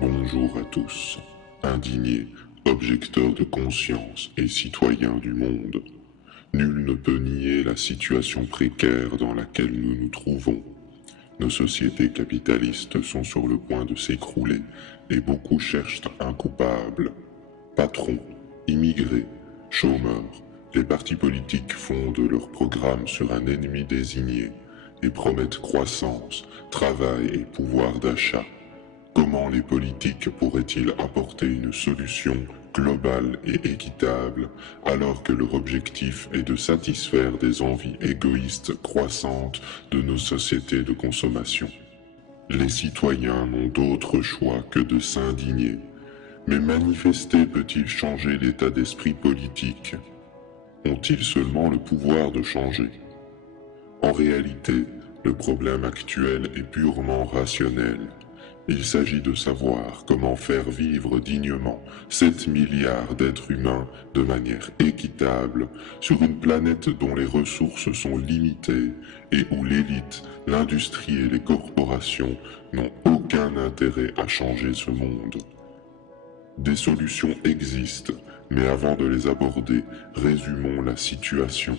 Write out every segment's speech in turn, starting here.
Bonjour à tous, indignés, objecteurs de conscience et citoyens du monde. Nul ne peut nier la situation précaire dans laquelle nous nous trouvons. Nos sociétés capitalistes sont sur le point de s'écrouler et beaucoup cherchent un coupable. Patrons, immigrés, chômeurs, les partis politiques fondent leurs programmes sur un ennemi désigné et promettent croissance, travail et pouvoir d'achat. Comment les politiques pourraient-ils apporter une solution globale et équitable alors que leur objectif est de satisfaire des envies égoïstes croissantes de nos sociétés de consommation? Les citoyens n'ont d'autre choix que de s'indigner. Mais manifester peut-il changer l'état d'esprit politique? Ont-ils seulement le pouvoir de changer? En réalité, le problème actuel est purement rationnel. Il s'agit de savoir comment faire vivre dignement 7 milliards d'êtres humains de manière équitable sur une planète dont les ressources sont limitées et où l'élite, l'industrie et les corporations n'ont aucun intérêt à changer ce monde. Des solutions existent, mais avant de les aborder, résumons la situation.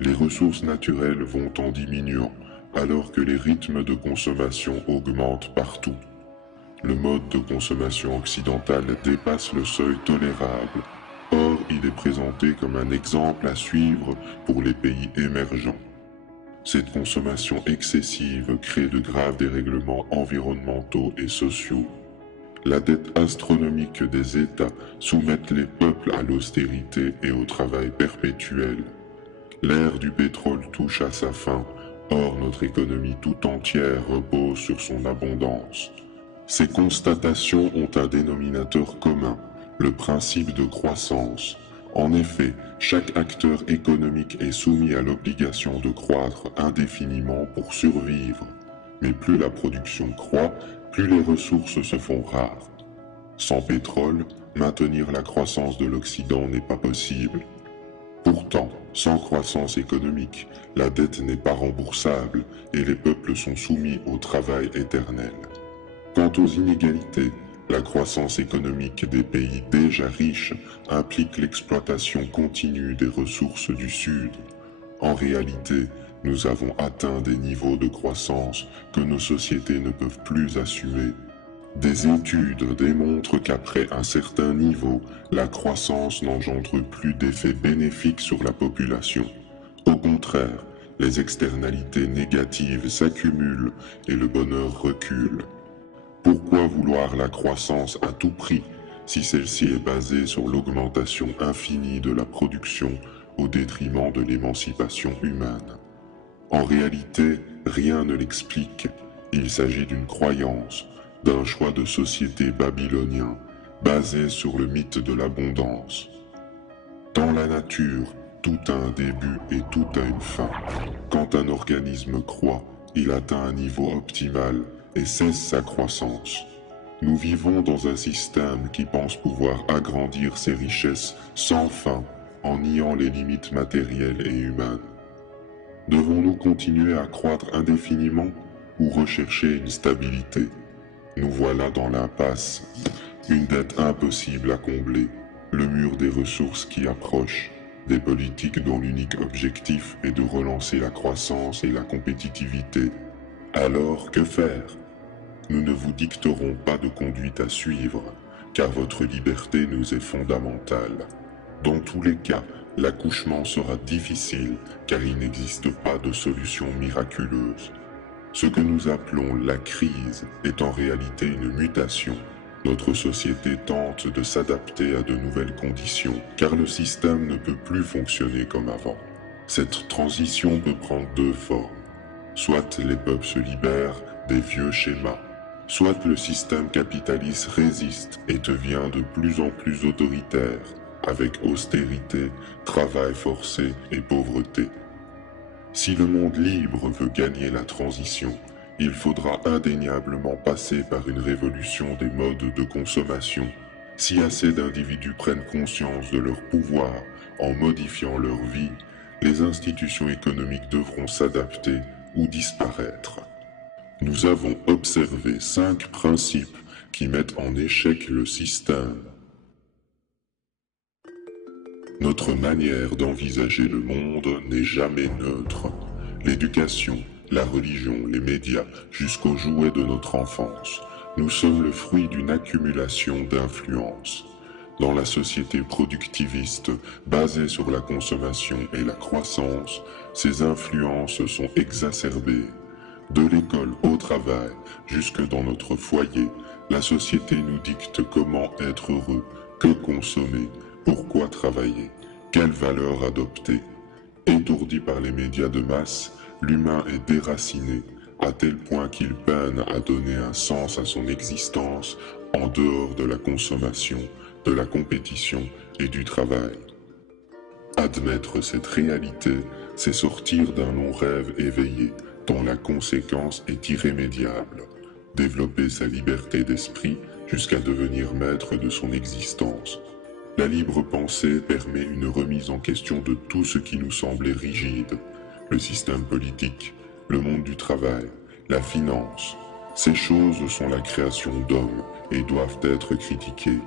Les ressources naturelles vont en diminuant, alors que les rythmes de consommation augmentent partout. Le mode de consommation occidental dépasse le seuil tolérable. Or, il est présenté comme un exemple à suivre pour les pays émergents. Cette consommation excessive crée de graves dérèglements environnementaux et sociaux. La dette astronomique des États soumet les peuples à l'austérité et au travail perpétuel. L'ère du pétrole touche à sa fin. Or, notre économie tout entière repose sur son abondance. Ces constatations ont un dénominateur commun, le principe de croissance. En effet, chaque acteur économique est soumis à l'obligation de croître indéfiniment pour survivre. Mais plus la production croît, plus les ressources se font rares. Sans pétrole, maintenir la croissance de l'Occident n'est pas possible. Pourtant, sans croissance économique, la dette n'est pas remboursable et les peuples sont soumis au travail éternel. Quant aux inégalités, la croissance économique des pays déjà riches implique l'exploitation continue des ressources du Sud. En réalité, nous avons atteint des niveaux de croissance que nos sociétés ne peuvent plus assumer. Des études démontrent qu'après un certain niveau, la croissance n'engendre plus d'effets bénéfiques sur la population. Au contraire, les externalités négatives s'accumulent et le bonheur recule. Pourquoi vouloir la croissance à tout prix si celle-ci est basée sur l'augmentation infinie de la production au détriment de l'émancipation humaine? En réalité, rien ne l'explique. Il s'agit d'une croyance, d'un choix de société babylonien basé sur le mythe de l'abondance. Dans la nature, tout a un début et tout a une fin. Quand un organisme croît, il atteint un niveau optimal et cesse sa croissance. Nous vivons dans un système qui pense pouvoir agrandir ses richesses sans fin en niant les limites matérielles et humaines. Devons-nous continuer à croître indéfiniment ou rechercher une stabilité? Nous voilà dans l'impasse, une dette impossible à combler, le mur des ressources qui approche, des politiques dont l'unique objectif est de relancer la croissance et la compétitivité. Alors, que faire? Nous ne vous dicterons pas de conduite à suivre, car votre liberté nous est fondamentale. Dans tous les cas, l'accouchement sera difficile, car il n'existe pas de solution miraculeuse. Ce que nous appelons la crise est en réalité une mutation. Notre société tente de s'adapter à de nouvelles conditions, car le système ne peut plus fonctionner comme avant. Cette transition peut prendre deux formes. Soit les peuples se libèrent des vieux schémas, soit le système capitaliste résiste et devient de plus en plus autoritaire, avec austérité, travail forcé et pauvreté. Si le monde libre veut gagner la transition, il faudra indéniablement passer par une révolution des modes de consommation. Si assez d'individus prennent conscience de leur pouvoir en modifiant leur vie, les institutions économiques devront s'adapter ou disparaître. Nous avons observé 5 principes qui mettent en échec le système. Notre manière d'envisager le monde n'est jamais neutre. L'éducation, la religion, les médias, jusqu'aux jouets de notre enfance, nous sommes le fruit d'une accumulation d'influences. Dans la société productiviste basée sur la consommation et la croissance, ces influences sont exacerbées. De l'école au travail, jusque dans notre foyer, la société nous dicte comment être heureux, que consommer, pourquoi travailler, quelles valeurs adopter. Étourdi par les médias de masse, l'humain est déraciné, à tel point qu'il peine à donner un sens à son existence en dehors de la consommation, de la compétition et du travail. Admettre cette réalité, c'est sortir d'un long rêve éveillé, dont la conséquence est irrémédiable. Développer sa liberté d'esprit jusqu'à devenir maître de son existence. La libre pensée permet une remise en question de tout ce qui nous semblait rigide. Le système politique, le monde du travail, la finance. Ces choses sont la création d'hommes et doivent être critiquées.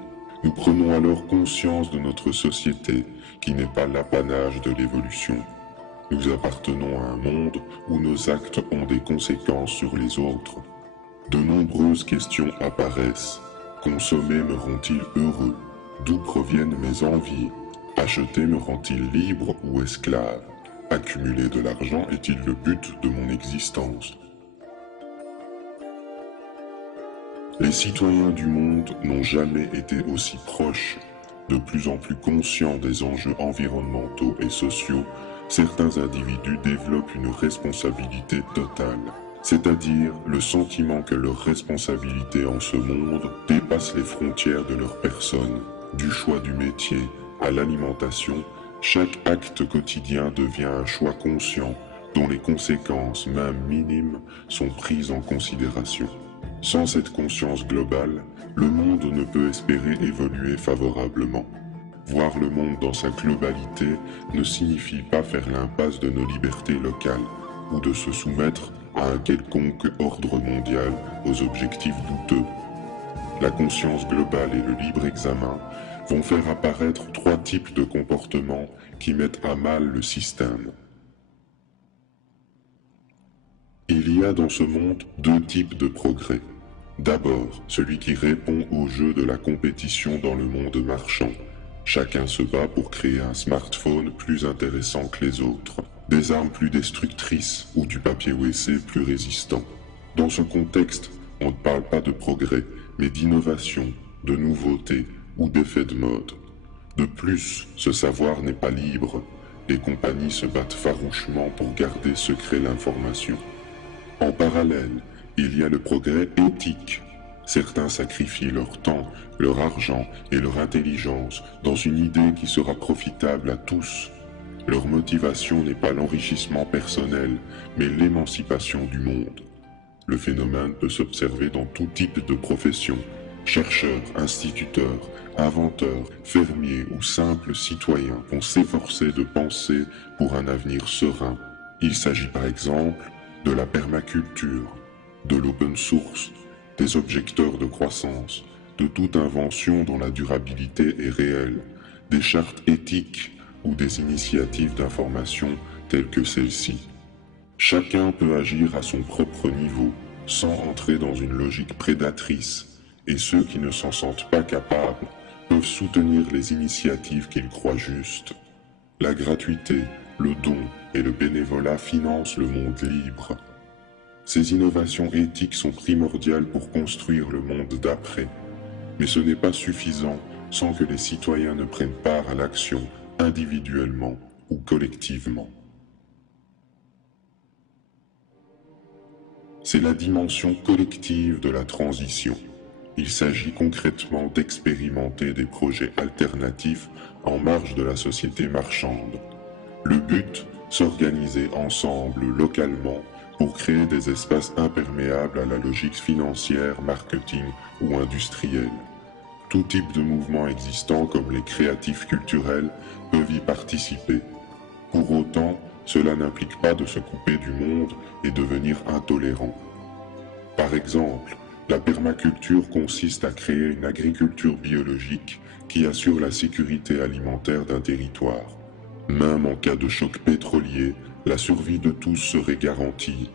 Nous prenons alors conscience de notre société qui n'est pas l'apanage de l'évolution. Nous appartenons à un monde où nos actes ont des conséquences sur les autres. De nombreuses questions apparaissent. Consommer me rend-il heureux? D'où proviennent mes envies? Acheter me rend-il libre ou esclave? Accumuler de l'argent est-il le but de mon existence? Les citoyens du monde n'ont jamais été aussi proches. De plus en plus conscients des enjeux environnementaux et sociaux, certains individus développent une responsabilité totale, c'est-à-dire le sentiment que leur responsabilité en ce monde dépasse les frontières de leur personne. Du choix du métier à l'alimentation, chaque acte quotidien devient un choix conscient dont les conséquences, même minimes, sont prises en considération. Sans cette conscience globale, le monde ne peut espérer évoluer favorablement. Voir le monde dans sa globalité ne signifie pas faire l'impasse de nos libertés locales ou de se soumettre à un quelconque ordre mondial aux objectifs douteux. La conscience globale et le libre examen vont faire apparaître 3 types de comportements qui mettent à mal le système. Il y a dans ce monde 2 types de progrès. D'abord, celui qui répond au jeu de la compétition dans le monde marchand. Chacun se bat pour créer un smartphone plus intéressant que les autres, des armes plus destructrices ou du papier WC plus résistant. Dans ce contexte, on ne parle pas de progrès, mais d'innovation, de nouveauté ou d'effet de mode. De plus, ce savoir n'est pas libre. Les compagnies se battent farouchement pour garder secret l'information. En parallèle, il y a le progrès éthique. Certains sacrifient leur temps, leur argent et leur intelligence dans une idée qui sera profitable à tous. Leur motivation n'est pas l'enrichissement personnel, mais l'émancipation du monde. Le phénomène peut s'observer dans tout type de profession. Chercheurs, instituteurs, inventeurs, fermiers ou simples citoyens vont s'efforcer de penser pour un avenir serein. Il s'agit par exemple de la permaculture, de l'open source, des objecteurs de croissance, de toute invention dont la durabilité est réelle, des chartes éthiques ou des initiatives d'information telles que celle-ci. Chacun peut agir à son propre niveau, sans entrer dans une logique prédatrice, et ceux qui ne s'en sentent pas capables peuvent soutenir les initiatives qu'ils croient justes. La gratuité, le don et le bénévolat financent le monde libre. Ces innovations éthiques sont primordiales pour construire le monde d'après, mais ce n'est pas suffisant sans que les citoyens ne prennent part à l'action individuellement ou collectivement. C'est la dimension collective de la transition. Il s'agit concrètement d'expérimenter des projets alternatifs en marge de la société marchande. Le but, s'organiser ensemble localement pour créer des espaces imperméables à la logique financière, marketing ou industrielle. Tout type de mouvement existant comme les créatifs culturels peuvent y participer. Pour autant, cela n'implique pas de se couper du monde et devenir intolérant. Par exemple, La permaculture consiste à créer une agriculture biologique qui assure la sécurité alimentaire d'un territoire. Même en cas de choc pétrolier, la survie de tous serait garantie.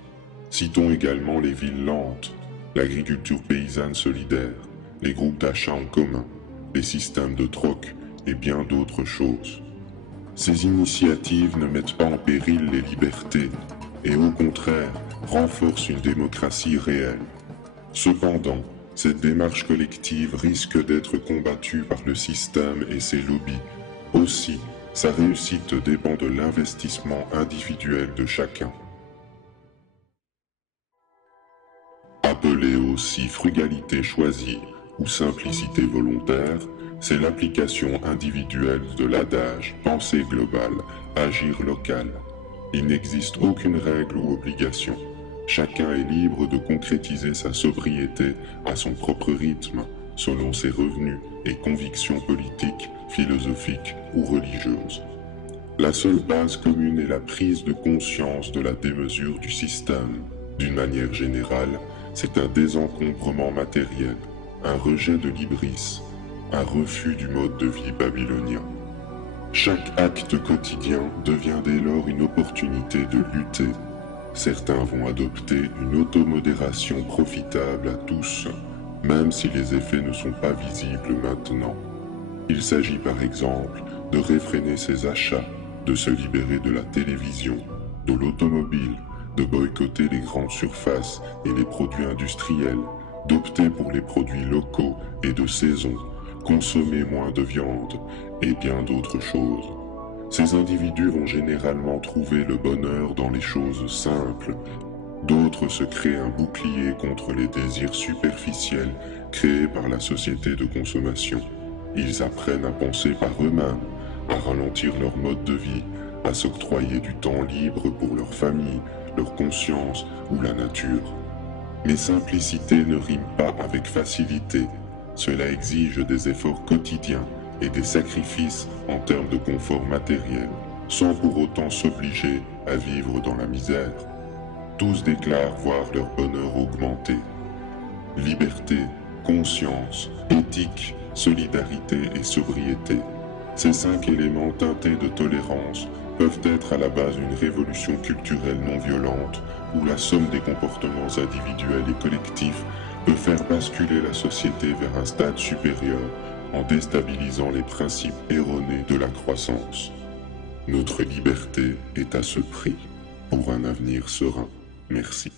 Citons également les villes lentes, l'agriculture paysanne solidaire, les groupes d'achat en commun, les systèmes de troc et bien d'autres choses. Ces initiatives ne mettent pas en péril les libertés et au contraire renforcent une démocratie réelle. Cependant, cette démarche collective risque d'être combattue par le système et ses lobbies. Aussi, sa réussite dépend de l'investissement individuel de chacun. Appelée aussi frugalité choisie ou simplicité volontaire, c'est l'application individuelle de l'adage « penser global, agir local ». Il n'existe aucune règle ou obligation. Chacun est libre de concrétiser sa sobriété à son propre rythme, selon ses revenus et convictions politiques, philosophiques ou religieuses. La seule base commune est la prise de conscience de la démesure du système. D'une manière générale, c'est un désencombrement matériel, un rejet de l'hybris, un refus du mode de vie babylonien. Chaque acte quotidien devient dès lors une opportunité de lutter. Certains vont adopter une automodération profitable à tous, même si les effets ne sont pas visibles maintenant. Il s'agit par exemple de réfréner ses achats, de se libérer de la télévision, de l'automobile, de boycotter les grandes surfaces et les produits industriels, d'opter pour les produits locaux et de saison, consommer moins de viande et bien d'autres choses. Ces individus vont généralement trouver le bonheur dans les choses simples. D'autres se créent un bouclier contre les désirs superficiels créés par la société de consommation. Ils apprennent à penser par eux-mêmes, à ralentir leur mode de vie, à s'octroyer du temps libre pour leur famille, leur conscience ou la nature. Mais simplicité ne rime pas avec facilité. Cela exige des efforts quotidiens et des sacrifices en termes de confort matériel, sans pour autant s'obliger à vivre dans la misère. Tous déclarent voir leur bonheur augmenter. Liberté, conscience, éthique, solidarité et sobriété. Ces 5 éléments teintés de tolérance peuvent être à la base d'une révolution culturelle non violente où la somme des comportements individuels et collectifs peut faire basculer la société vers un stade supérieur en déstabilisant les principes erronés de la croissance. Notre liberté est à ce prix pour un avenir serein. Merci.